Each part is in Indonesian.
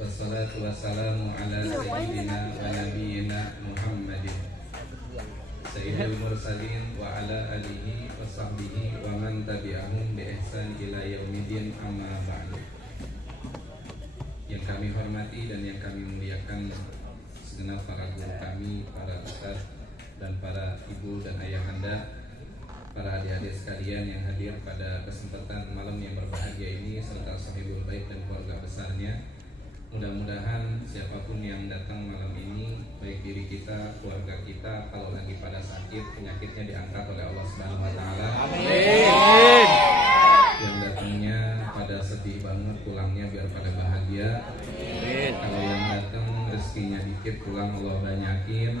Wassalatu wassalamu ala sayyidina wa nabiyyina Muhammadin sayyidil mursalin wa ala alihi wa sahbihi wa man tabi'ahum bi ihsan ila yaumiddin, amma ba'du. Yang kami hormati dan yang kami muliakan segenap para guru kami, para ustaz dan para ibu dan ayahanda, para adik-adik sekalian yang hadir pada kesempatan malam yang berbahagia ini, serta sahibul bait dan keluarga besarnya. Mudah-mudahan siapapun yang datang malam ini, baik diri kita, keluarga kita, kalau lagi pada sakit, penyakitnya diangkat oleh Allah Subhanahu wa taala. Amin. Yang datangnya pada sedih banget, pulangnya biar pada bahagia. Amin. Kalau yang datang rezekinya dikit, pulang Allah banyakin.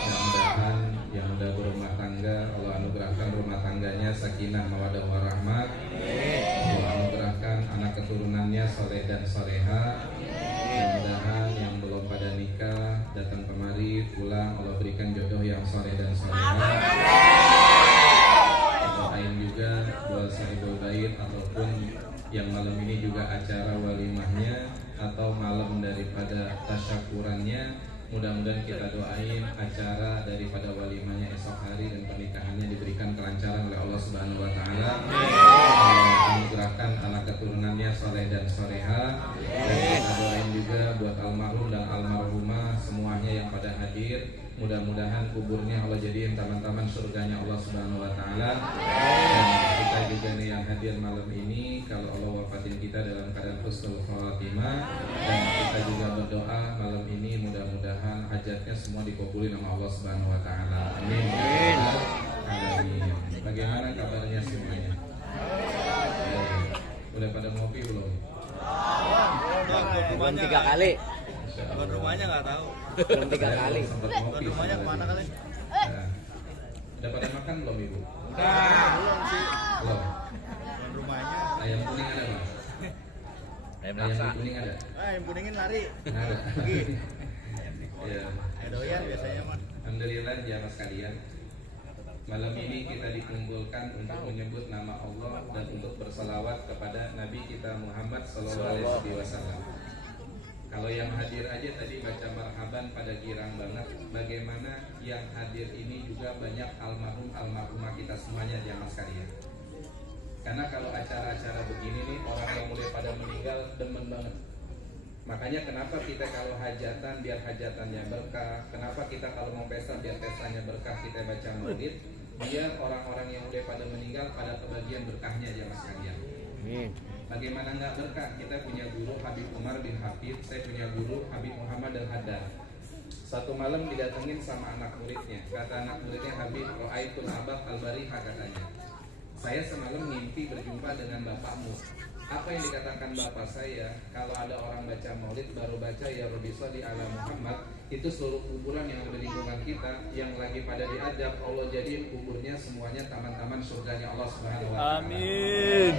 Mudah-mudahan yang udah berumah tangga, Allah anugerahkan rumah tangganya sakinah, mawaddah warahmah. Allah anugerahkan anak keturunannya soleh dan soleha. Mudah-mudahan yang belum pada nikah datang kemari, pulang, Allah berikan jodoh yang soleh dan soleha. Doain juga buat sahibul bait ataupun yang malam ini juga acara walimahnya atau malam daripada tasyakurannya. Mudah-mudahan kita doain acara daripada walimahnya esok hari dan pernikahannya diberikan kelancaran oleh Allah Subhanahu wa taala. Anugerahkan anak keturunannya soleh dan soleha. Dan kita doain juga buat almarhum dan almarhumah semuanya yang pada hadir. Mudah-mudahan kuburnya Allah jadiin taman-taman surganya Allah Subhanahu wa taala. Dan kita juga nih yang hadir malam ini, kalau Allah wafatin kita dalam keadaan husnul khatimah, dan kita juga berdoa malam ini mudah-mudahan hajatnya semua dikabulin sama Allah Subhanahu wa taala. Amin. Amin. Bagaimana kabarnya semuanya? Udah pada ngopi belum? Belum 3 kali. Tuan rumahnya nggak tahu. Belum 3 kali. Tuan rumahnya kemana kali? Nah, udah pada makan belum ibu? Belum sih. Belum. Tuan rumahnya. Ayam kuning ada mas? Ayam kuning ada? Yang kuningin lari. Ada. Pergi. Ya. Doyan biasanya mah. Alhamdulillah jamaah sekalian. Malam ini kita dikumpulkan untuk menyebut nama Allah dan untuk bersalawat kepada Nabi kita Muhammad sallallahu alaihi wasallam. Kalau yang hadir aja tadi baca marhaban pada girang banget. Bagaimana yang hadir ini juga banyak almarhumah kita semuanya jamaah sekalian. Karena kalau acara-acara begini nih, orang yang mulai pada meninggal demen banget. Makanya kenapa kita kalau hajatan biar hajatannya berkah, kenapa kita kalau mau pesta biar pestanya berkah, kita baca maulid, biar orang-orang yang udah pada meninggal pada kebagian berkahnya jamaah sekalian. Bagaimana nggak berkah? Kita punya guru Habib Umar bin Hafid, saya punya guru Habib Muhammad Al-Haddad. Satu malam didatengin sama anak muridnya. Kata anak muridnya, Habib, Ro'aitul Abad Al-Bariha katanya. Saya semalam mimpi berjumpa dengan bapakmu. Apa yang dikatakan bapak saya? Kalau ada orang baca maulid baru baca ya Rabbi sholli ala Muhammad, itu seluruh kuburan yang ada di lingkungan kita yang lagi pada diadab, Allah jadiin kuburnya semuanya taman-taman surganya Allah Subhanahu wa taala. Amin.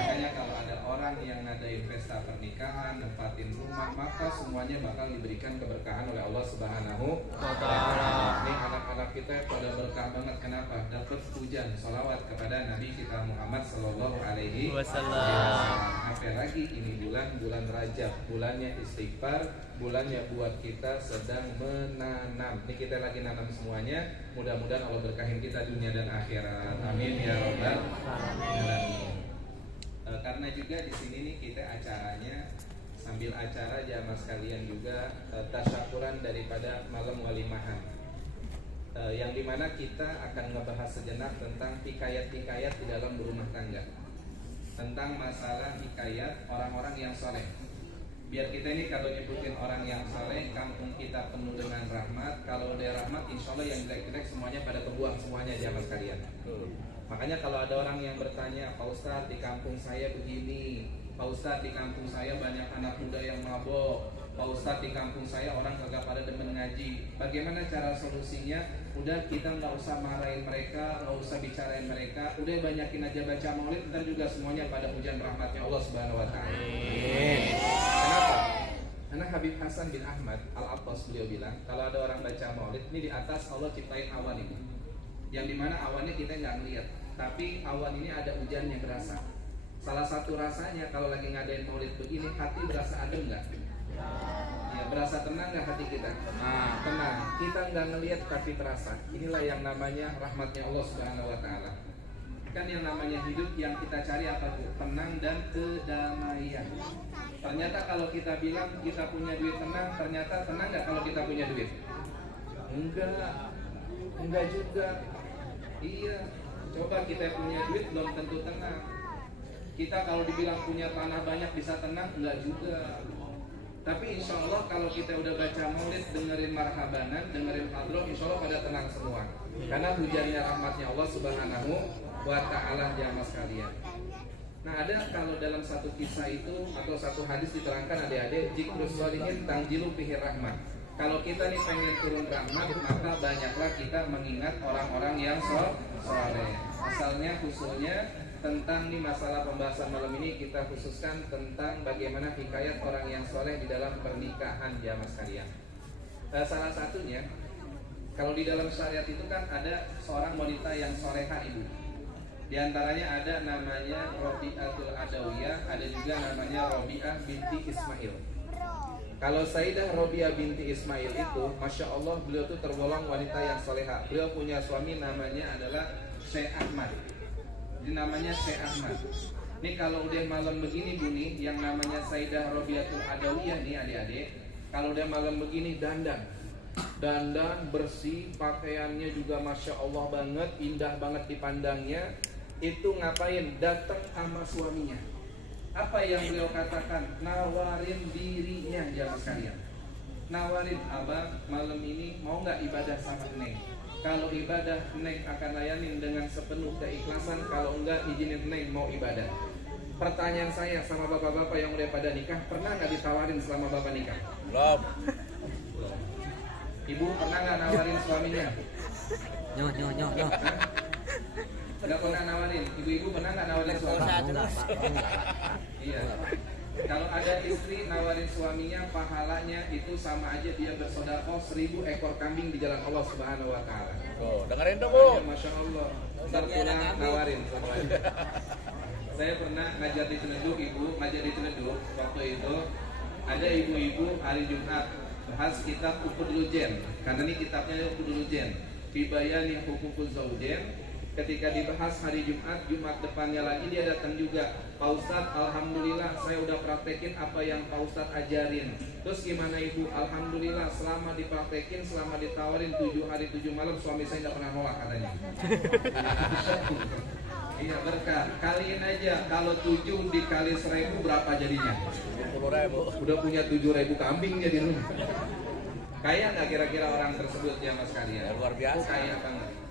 Makanya kalau ada orang yang ngadain pesta pernikahan, nempatin rumah, maka semuanya bakal diberikan keberkahan oleh Allah Subhanahu wa taala. Ini anak-anak kita pada berkah banget. Kenapa? Dapat pujian, salawat kepada Nabi kita Muhammad sallallahu alaihi wasallam. Apalagi ini bulan Rajab, bulannya istighfar, bulannya buat kita sedang menanam. Ini kita lagi nanam semuanya. Mudah-mudahan Allah berkahin kita dunia dan akhirat. Amin ya rabbal alamin. Karena juga di sini nih kita acaranya sambil acara jamaah sekalian juga tasyakuran daripada malam walimahan. Yang dimana kita akan ngebahas sejenak tentang hikayat-hikayat di dalam berumah tangga, tentang masalah hikayat orang-orang yang soleh. Biar kita ini kalau nyebutin orang yang soleh, kampung kita penuh dengan rahmat. Kalau ada rahmat, insya Allah yang jelek-jelek semuanya pada kebuang semuanya jamaah sekalian. Makanya kalau ada orang yang bertanya, Pak Ustadz di kampung saya begini, Pak Ustadz di kampung saya banyak anak muda yang mabok, Pak Ustadz di kampung saya orang kagak pada demen ngaji. Bagaimana cara solusinya? Udah kita nggak usah marahin mereka, nggak usah bicarain mereka, udah banyakin aja baca maulid, ntar juga semuanya pada hujan rahmatnya Allah Subhanahu wa taala. Kenapa? Karena Habib Hasan bin Ahmad Al-Abbas beliau bilang, kalau ada orang baca maulid, ini di atas Allah ciptain awan ini, yang dimana awannya kita nggak ngeliat, tapi awan ini ada hujan yang berasa. Salah satu rasanya kalau lagi ngadain maulid begini, hati berasa adem nggak? Ya, berasa tenang nggak hati kita? Tenang. Kita nggak ngelihat tapi terasa. Inilah yang namanya rahmatnya Allah Subhanahu Wa Taala. Kan yang namanya hidup yang kita cari apa tuh? Tenang dan kedamaian. Ternyata kalau kita bilang kita punya duit tenang, ternyata tenang nggak kalau kita punya duit? Enggak juga. Iya. Coba kita punya duit belum tentu tenang. Kita kalau dibilang punya tanah banyak bisa tenang, enggak juga. Tapi insya Allah kalau kita udah baca maulid, dengerin marhabanan, dengerin hadroh, insya Allah pada tenang semua. Karena hujannya rahmatnya Allah Subhanahu wa Ta'ala jamaah sekalian. Nah, ada kalau dalam satu kisah itu atau satu hadis diterangkan adik-adik, zikrus sholihin tangjilu fihi rahmat. Kalau kita nih pengen turun rahmat, maka banyaklah kita mengingat orang-orang yang soleh. Asalnya khususnya tentang nih masalah pembahasan malam ini kita khususkan tentang bagaimana hikayat orang yang soleh di dalam pernikahan jamaah sekalian. Salah satunya, kalau di dalam syariat itu kan ada seorang wanita yang soleha ibu. Di antaranya ada namanya Robi'atul Adawiyah, ada juga namanya Robi'ah binti Ismail. Kalau Sayyidah Robi'ah binti Ismail itu, Masya Allah beliau tuh tergolong wanita yang soleha. Beliau punya suami namanya adalah Syekh Ahmad. Jadi namanya Syekh Ahmad. Ini kalau udah malam begini Buni, yang namanya Sayyidah Robi'atul Adawiyah nih adik-adik, kalau udah malam begini dandan bersih, pakaiannya juga Masya Allah banget, indah banget dipandangnya. Itu ngapain? Datang sama suaminya. Apa yang beliau katakan? Nawarin dirinya jamaah sekalian. Nawarin, abang malam ini mau nggak ibadah sama Neng? Kalau ibadah Neng akan layanin dengan sepenuh keikhlasan. Kalau enggak izinin Neng mau ibadah. Pertanyaan saya sama bapak-bapak yang udah pada nikah, pernah nggak ditawarin selama bapak nikah? Belum. Ibu pernah nggak nawarin suaminya? Nyo. Nggak pernah nawarin. Ibu-ibu pernah nggak nawarin suaminya? Iya. Kalau ada istri nawarin suaminya, pahalanya itu sama aja dia bersedekah 1000 ekor kambing di jalan Allah Subhanahu Wa Taala. Oh, dengerin tuh Bu. Masya Allah. Ntar pulang nawarin semuanya. Saya pernah ngajar di Ciledug, ibu ngajar di Ciledug. Waktu itu ada ibu-ibu hari Jumat bahas kitab Ukudul Jen. Karena ini kitabnya Ukudul Jen. Bibayani hukukul zaujen. Ketika dibahas hari Jumat depannya lagi dia datang juga. Pak Ustadz, Alhamdulillah saya udah praktekin apa yang Pak Ustadz ajarin. Terus gimana ibu? Alhamdulillah selama dipraktekin, selama ditawarin 7 hari 7 malam suami saya tidak pernah nolak katanya. Iya berkah. Kaliin aja, kalau 7 dikali 1000 berapa jadinya? 10.000. Udah punya 7.000 kambing dia di rumah. Kaya nggak kira-kira orang tersebut ya mas kalian? Luar biasa. Kaya banget.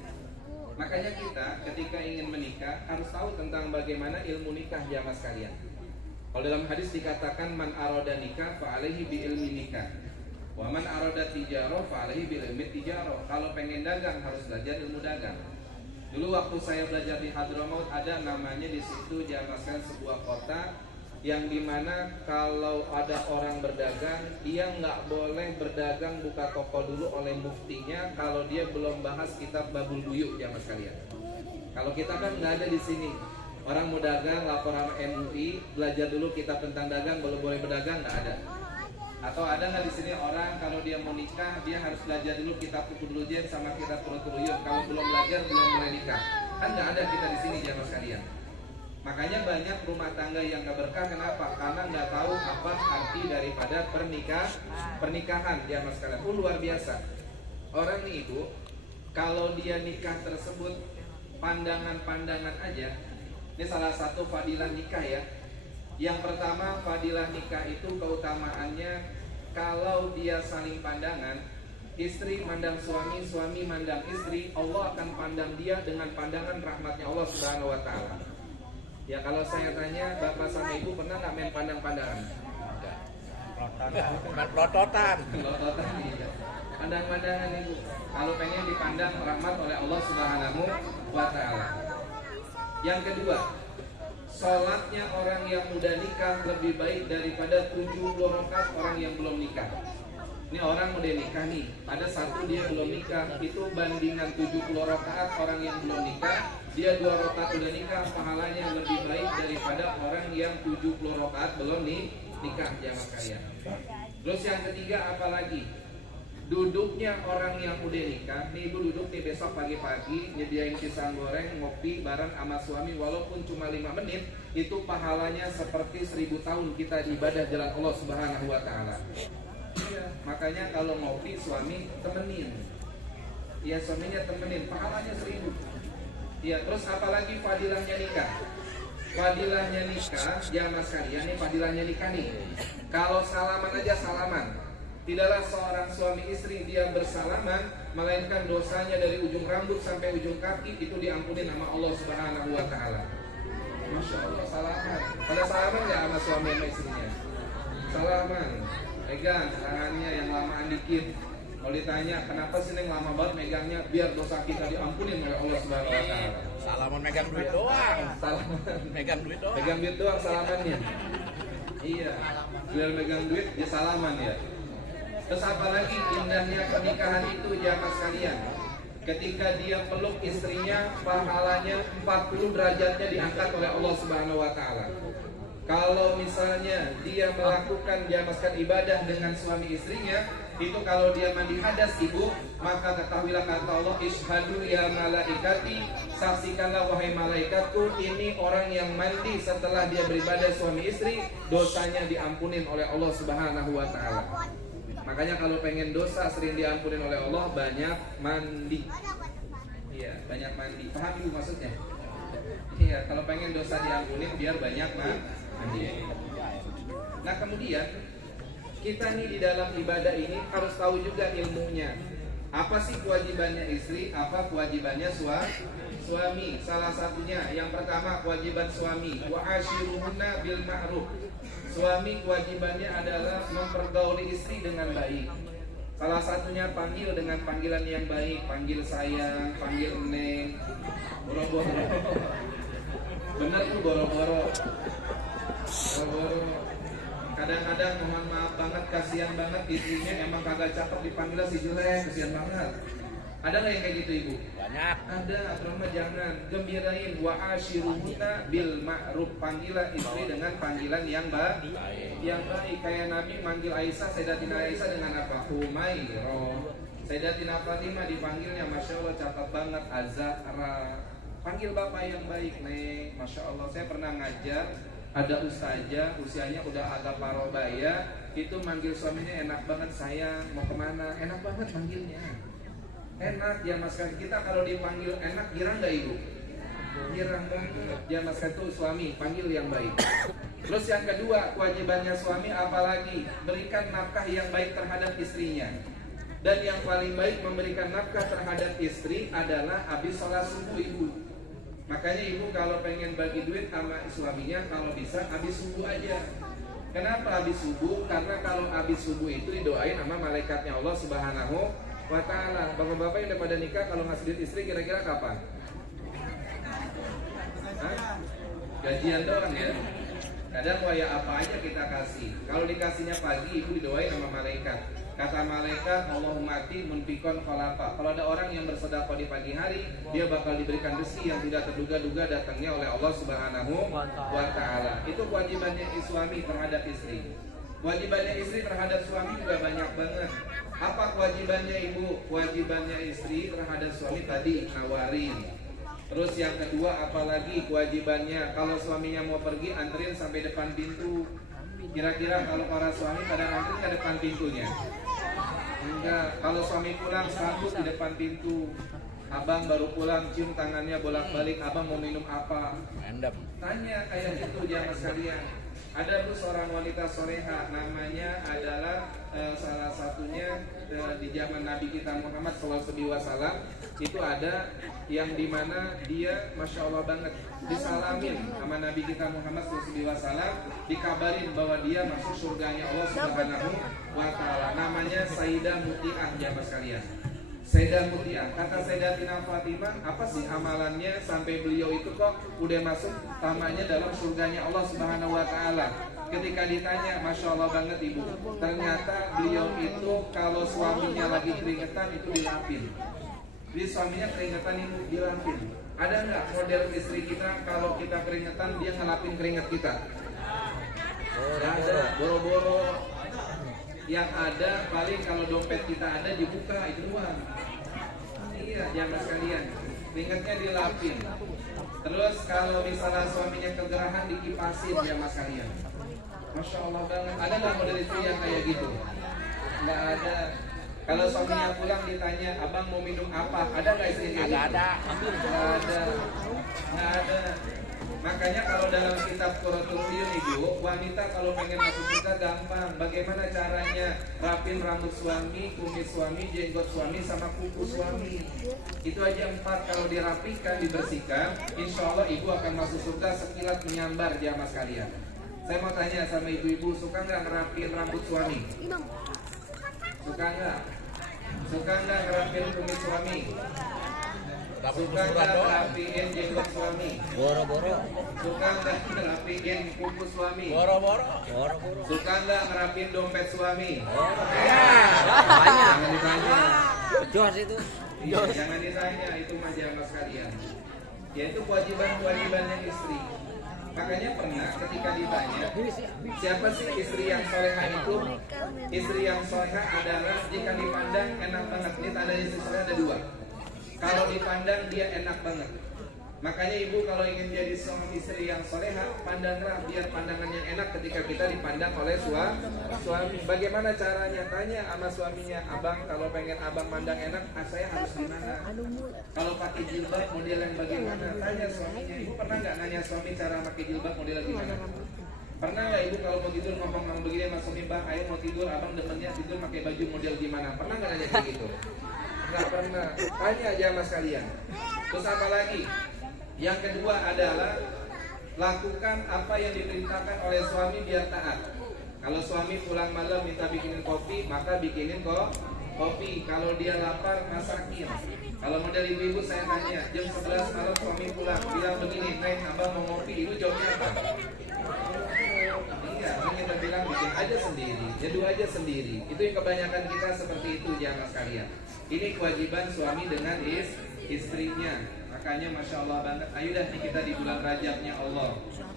Makanya kita ketika ingin menikah harus tahu tentang bagaimana ilmu nikah jamaah sekalian. Kalau dalam hadis dikatakan man aroda nikah fa alaihi bi ilmi nikah. Wa man aroda tijarah fa alaihi bi ilmi tijarah. Kalau pengen dagang harus belajar ilmu dagang. Dulu waktu saya belajar di Hadramaut ada namanya di situ jamaah sekalian sebuah kota yang dimana kalau ada orang berdagang dia nggak boleh berdagang buka toko dulu oleh muftinya kalau dia belum bahas kitab Babul Buyuk jamaah sekalian. Kalau kita kan nggak ada di sini, orang mau dagang lapor sama MUI belajar dulu kitab tentang dagang baru boleh berdagang, nggak ada. Atau ada nggak di sini orang kalau dia mau nikah dia harus belajar dulu kitab Ukudul Jen sama kitab Qurratul Uyun, kalau belum belajar belum boleh nikah, kan nggak ada kita di sini jamaah sekalian. Makanya banyak rumah tangga yang gak berkah. Kenapa? Karena gak tahu apa arti daripada pernikahan jamaah sekalian. Luar biasa. Orang nih ibu, kalau dia nikah tersebut pandangan-pandangan aja. Ini salah satu fadilah nikah ya. Yang pertama fadilah nikah itu keutamaannya kalau dia saling pandangan, istri mandang suami, suami mandang istri, Allah akan pandang dia dengan pandangan rahmatnya Allah Subhanahu Wa Taala. Ya kalau saya tanya bapak sama ibu pernah nggak main pandang-pandangan? Lototan. Iya. Pandang-pandangan ibu. Kalau pengen dipandang rahmat oleh Allah Subhanahu Wa Taala. Yang kedua, sholatnya orang yang udah nikah lebih baik daripada 70 rakaat orang yang belum nikah. Ini orang udah nikah nih, ada satu dia belum nikah, itu bandingan 70 rakaat orang yang belum nikah, dia 2 rakaat udah nikah, pahalanya lebih baik daripada orang yang 70 rakaat belum nikah, jamaah sekalian. Terus yang ketiga apalagi? Duduknya orang yang udah nikah, nih ibu duduk nih besok pagi-pagi nyediain pisang goreng, ngopi bareng sama suami walaupun cuma 5 menit, itu pahalanya seperti 1000 tahun kita ibadah jalan Allah Subhanahu wa taala. Iya, makanya kalau ngopi suami temenin. Iya, suaminya temenin, pahalanya 1000. Iya, terus apalagi fadilahnya nikah. Fadilahnya nikah, jamaah sekalian nih fadilahnya nikah nih. Kalau salaman aja salaman. Tidaklah seorang suami istri dia bersalaman, melainkan dosanya dari ujung rambut sampai ujung kaki itu diampuni sama Allah Subhanahu wa taala. Masya Allah, salaman. Pada salaman nggak sama suami sama istrinya? Salaman. Pegang tangannya yang lamaan dikit. Kalau ditanya kenapa sih Neng lama banget megangnya, biar dosa kita diampuni oleh Allah Subhanahu wa taala. Salaman megang duit doang. Salaman. Megang duit doang. Megang duit doang salamannya. Iya. Biar megang duit dia salaman ya. Terus apalagi indahnya pernikahan itu jamaah sekalian. Ketika dia peluk istrinya, pahalanya 40 derajatnya diangkat oleh Allah Subhanahu wa taala. Kalau misalnya dia melakukan jamaskan ibadah dengan suami istrinya, itu kalau dia mandi hadas ibu, maka ketahuilah kata Allah, ishadu ya malaikati, saksikanlah wahai malaikatku, ini orang yang mandi setelah dia beribadah suami istri, dosanya diampunin oleh Allah Subhanahu wa taala. Makanya kalau pengen dosa sering diampunin oleh Allah, banyak mandi. Iya, banyak mandi. Paham ibu maksudnya? Iya, kalau pengen dosa diampunin biar banyak mandi. Nah kemudian kita nih di dalam ibadah ini harus tahu juga ilmunya. Apa sih kewajibannya istri? Apa kewajibannya suami? Salah satunya yang pertama kewajiban suami, wa ashiruhunna bil ma'ruf. Suami kewajibannya adalah mempergauli istri dengan baik. Salah satunya panggil dengan panggilan yang baik, panggil sayang, panggil neng, boro-boro. Bener tuh boro-boro. Kadang-kadang mohon maaf banget, kasihan banget istrinya emang kagak cakep dipanggil si jelek, kasihan banget. Ada nggak yang kayak gitu ibu? Banyak. Ada, terutama jangan. Gembirain, wa ashiruhunna bil ma'ruf. Panggilan istri dengan panggilan yang baik. Yang baik, kayak Nabi manggil Aisyah, Sayyidatina Aisyah dengan apa? Humairah. Sayyidatina Fatimah dipanggilnya, Masya Allah cakep banget, Azhara. Panggil bapak yang baik, Neng. Masya Allah, saya pernah ngajar, ada ustazah, usianya udah agak parobaya, itu manggil suaminya enak banget, sayang, mau kemana? Enak banget manggilnya. Enak ya mas kan, kita kalau dipanggil enak girang gak ibu? Girang banget ya mas kan, tuh suami panggil yang baik. Terus yang kedua kewajibannya suami apalagi? Berikan nafkah yang baik terhadap istrinya. Dan yang paling baik memberikan nafkah terhadap istri adalah habis sholat subuh ibu. Makanya ibu kalau pengen bagi duit sama suaminya, kalau bisa habis subuh aja. Kenapa habis subuh? Karena kalau habis subuh itu didoain sama malaikatnya Allah Subhanahu wa ta'ala. Bapak-bapak yang udah pada nikah kalau ngasih duit istri kira-kira kapan? Hah? Gajian doang ya. Kadang waya apa aja kita kasih. Kalau dikasihnya pagi, ibu didoain sama malaikat. Kata malaikat, Allahumma ati munfikon khalafa. Kalau ada orang yang bersedekah di pagi hari, dia bakal diberikan rezeki yang tidak terduga-duga datangnya oleh Allah Subhanahu wa ta'ala. Itu kewajibannya suami terhadap istri. Kewajibannya istri terhadap suami juga banyak banget. Apa kewajibannya ibu? Kewajibannya istri terhadap suami tadi nawarin. Terus yang kedua apalagi kewajibannya? Kalau suaminya mau pergi anterin sampai depan pintu. Kira-kira kalau para suami pada anterin ke depan pintunya? Enggak. Kalau suami pulang sambut di depan pintu. Abang baru pulang cium tangannya bolak-balik. Abang mau minum apa? Mendem. Tanya kayak gitu jamaah sekalian. Ada tuh seorang wanita soleha, namanya adalah salah satunya di zaman Nabi kita Muhammad SAW. Itu ada yang dimana dia Masya Allah banget disalamin sama Nabi kita Muhammad SAW, dikabarin bahwa dia masuk surganya Allah Subhanahu wa ta'ala. Namanya Sayyidah Muti'ah jamaah sekalian. Sayyidah Muti'ah, kata Sayyidatina Fatimah, apa sih amalannya sampai beliau itu kok udah masuk tamanya dalam surganya Allah Subhanahu wa ta'ala? ketika ditanya, Masya Allah banget ibu, ternyata beliau itu kalau suaminya lagi keringetan itu dilapin. Jadi suaminya keringetan ibu dilapin. Ada nggak model istri kita kalau kita keringetan dia ngelapin keringat kita? Nggak ada, boro-boro. Yang ada paling kalau dompet kita ada dibuka itu doang. Iya, jamaah sekalian, keringatnya dilapin. Terus kalau misalnya suaminya kegerahan dikipasin jamaah sekalian. Masya Allah banget. Ada nggak model istri yang kayak gitu? Nggak ada. Kalau suaminya pulang ditanya, abang mau minum apa? Ada nggak istri kayak gitu? Ada. Nggak ada. Makanya kalau dalam kitab Qurratul Uyun ibu, wanita kalau pengen masuk surga gampang. Bagaimana caranya? Rapin rambut suami, kumis suami, jenggot suami, sama kuku suami. Itu aja 4. Kalau dirapikan, dibersihkan, insya Allah ibu akan masuk surga sekilat menyambar jamaah sekalian. Saya mau tanya sama ibu-ibu, suka nggak ngerapin rambut suami? Suka nggak? Suka nggak ngerapin kumis suami? Suka nggak ngerapiin jenggot suami? Boro-boro. Suka nggak ngerapiin kuku suami? Boro-boro. Suka nggak ngerapin dompet suami? Banyak. Jangan ditanya. Jos itu. Iya, jangan ditanya, itu mah jamaah sekalian. Yaitu kewajiban-kewajibannya istri. Makanya pernah ketika ditanya, siapa sih istri yang soleha itu? Istri yang soleha adalah jika dipandang enak banget. Ini tandanya istri soleha ada 2. Kalau dipandang dia enak banget. Makanya ibu kalau ingin jadi seorang istri yang soleha, pandanglah biar pandangannya enak ketika kita dipandang oleh suami. Bagaimana caranya? Tanya sama suaminya, abang kalau pengen abang pandang enak, saya harus gimana? Kalau pakai jilbab model yang bagaimana? Tanya suaminya. Ibu pernah nggak nanya suami cara pakai jilbab model gimana? Pernah nggak ibu kalau mau tidur ngomong begini sama suami, bang, ayo mau tidur, abang demennya tidur pakai baju model gimana? Pernah nggak nanya kayak gitu? Nggak pernah. Tanya aja mas kalian. Terus apa lagi? Yang kedua adalah lakukan apa yang diperintahkan oleh suami biar taat. Kalau suami pulang malam minta bikinin kopi, maka bikinin kopi. Kalau dia lapar, masakin. Kalau model ibu-ibu saya tanya, jam 11 malam suami pulang, bilang begini, Neng, abang mau ngopi, ibu jawabnya apa? Iya, kita bilang bikin aja sendiri, jadu aja sendiri. Itu yang kebanyakan kita seperti itu jamaah sekalian. Ini kewajiban suami dengan istrinya. Makanya Masya Allah banget. Ayo dah nih kita di bulan Rajabnya Allah.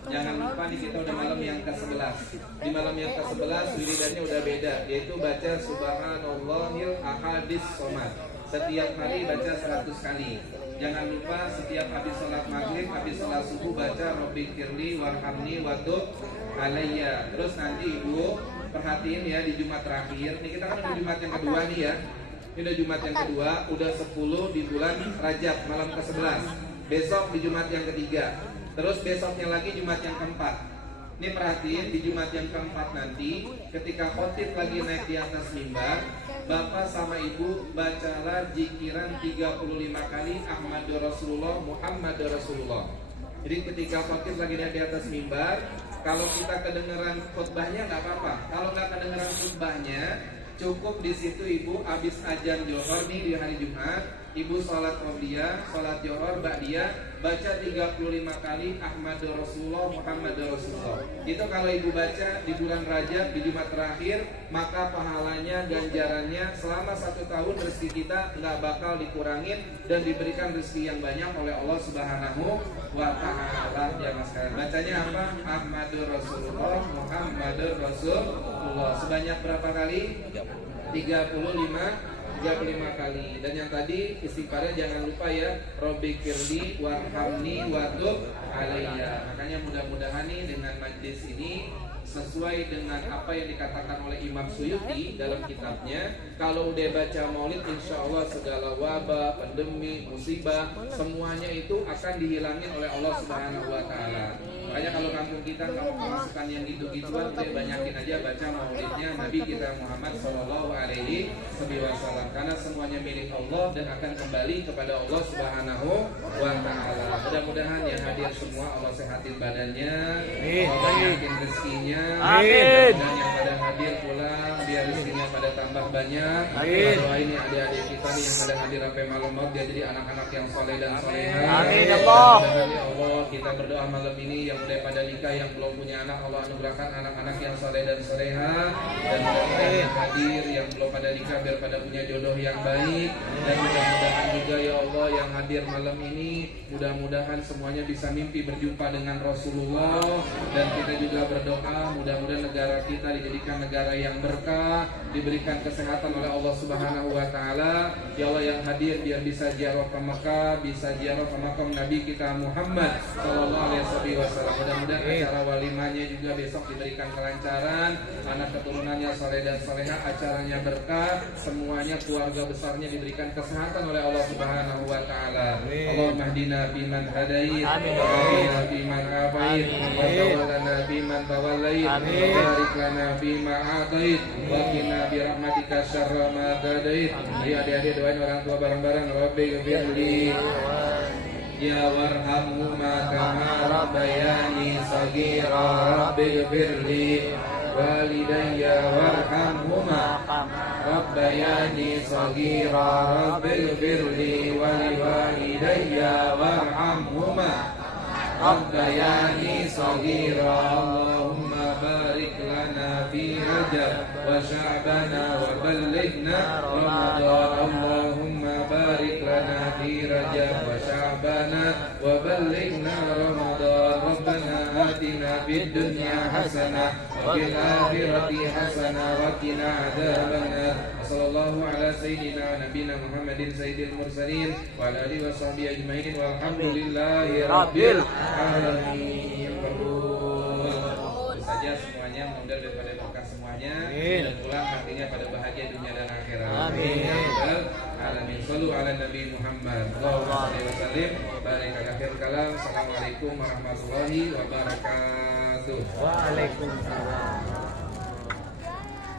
Jangan lupa nih kita udah malam yang ke-11. Di malam yang ke-11 wiridannya udah beda, yaitu baca Subhanallahil Ahadis Somad. Setiap hari baca 100 kali. Jangan lupa setiap habis sholat maghrib, habis sholat subuh baca Robbiqirli warhamni watub alayya. Terus nanti ibu perhatiin ya di Jumat terakhir. Nih kita kan udah Jumat yang kedua nih ya. Ini udah Jumat yang kedua, udah 10 di bulan Rajab, malam ke-11. Besok di Jumat yang ketiga. Terus besoknya lagi Jumat yang keempat. Ini perhatiin di Jumat yang keempat nanti, ketika khotib lagi naik di atas mimbar, bapak sama ibu bacalah jikiran 35 kali Ahmadur Rasulullah, Muhammadur Rasulullah. Jadi ketika khotib lagi naik di atas mimbar, kalau kita kedengeran khutbahnya nggak apa-apa. Kalau nggak kedengeran khutbahnya, cukup di situ ibu habis azan Johor nih di hari Jumat, ibu sholat qobliyah, sholat Johor, ba'diyah, baca 35 kali Ahmadur Rasulullah, Muhammadur Rasulullah. Itu kalau ibu baca di bulan Rajab di Jumat terakhir, maka pahalanya, ganjarannya selama 1 tahun rezeki kita nggak bakal dikurangin dan diberikan rezeki yang banyak oleh Allah Subhanahu wa Ta'ala. Jangan sekalian bacanya apa? Ahmadur Rasulullah, Muhammadur Rasulullah. Sebanyak berapa kali? 35 kali. Dan yang tadi istighfarnya jangan lupa ya, Robbiqirli warhamni watub alayya. Makanya mudah-mudahan nih dengan majlis ini sesuai dengan apa yang dikatakan oleh Imam Suyuti dalam kitabnya, kalau udah baca maulid insya Allah segala wabah, pandemi, musibah semuanya itu akan dihilangin oleh Allah Subhanahu wa Ta'ala. Makanya kalau kampung kita nggak mau memasukkan yang gitu-gituan, udah banyakin aja baca maulidnya Nabi kita Muhammad Sallallahu Alaihi Wasallam, karena semuanya milik Allah dan akan kembali kepada Allah Subhanahu wa Ta'ala. Mudah-mudahan yang hadir semua Allah sehatin badannya, Allah banyakin rezekinya, dan yang pada hadir pulang biar rezekinya pada tambah banyak. Amin. Doain nih adik-adik kita nih yang ada hadir sampai malam malam, dia jadi anak-anak yang soleh dan soleha. Amin, Allah. Dan ya Allah, kita berdoa malam ini yang udah pada nikah, yang belum punya anak, Allah anugerahkan anak-anak yang soleh dan soleha. Dan mudah-mudahan yang hadir yang belum pada nikah biar pada punya jodoh yang baik. Dan mudah-mudahan juga ya Allah yang hadir malam ini, mudah-mudahan semuanya bisa mimpi berjumpa dengan Rasulullah. Dan kita juga berdoa mudah-mudahan negara kita dijadikan negara yang berkah, diberikan kesehatan oleh Allah Subhanahu wa taala. Ya Allah yang hadir biar bisa ziarah ke Mekah, bisa ziarah ke makam Nabi kita Muhammad sallallahu alaihi wasallam. Mudah-mudahan acara walimahnya juga besok diberikan kelancaran, anak keturunannya saleh dan saleha, acaranya berkah, semuanya keluarga besarnya diberikan kesehatan oleh Allah Subhanahu wa taala. Allahumma hdina biman hadait, wa hdina biman afait, wa tawallana biman tawallait, wa barik lana bima atait, wa qina bi rahmatika syarra ma qadait. Ayo adik-adik doain orang tua bareng-bareng. Rabbi ghfirli ya warhamhuma kama rabbayani shaghira. Rabbi ghfirli walidayya warhamhuma rabbayani shaghira. Rabbi ghfirli waliwalidayya warhamhuma rabbayani shaghira. Allahumma barik lana fi Rajab wa Sya'bana wa ballighna Ramadan. Allahumma barik lana fi Rajab wa Sya'bana wa ballighna Ramadan. Rabbana atina fid dunya hasanah wa fil akhirati hasanah wa qina adzabannar. Sallallahu ala sayyidina nabiyina Muhammadin sayyidil mursalin wa ala alihi wa sahbihi ajmain walhamdulillahi rabbil alamin. Saja semuanya, mudah daripada berkah semuanya, dan pulang hatinya pada bahagia dunia dan akhirat. Amin. Alamin. Sallu ala Nabi Muhammad sallallahu alaihi wasallam. Barik akhir kalam. Assalamualaikum warahmatullahi wabarakatuh. Waalaikumsalam.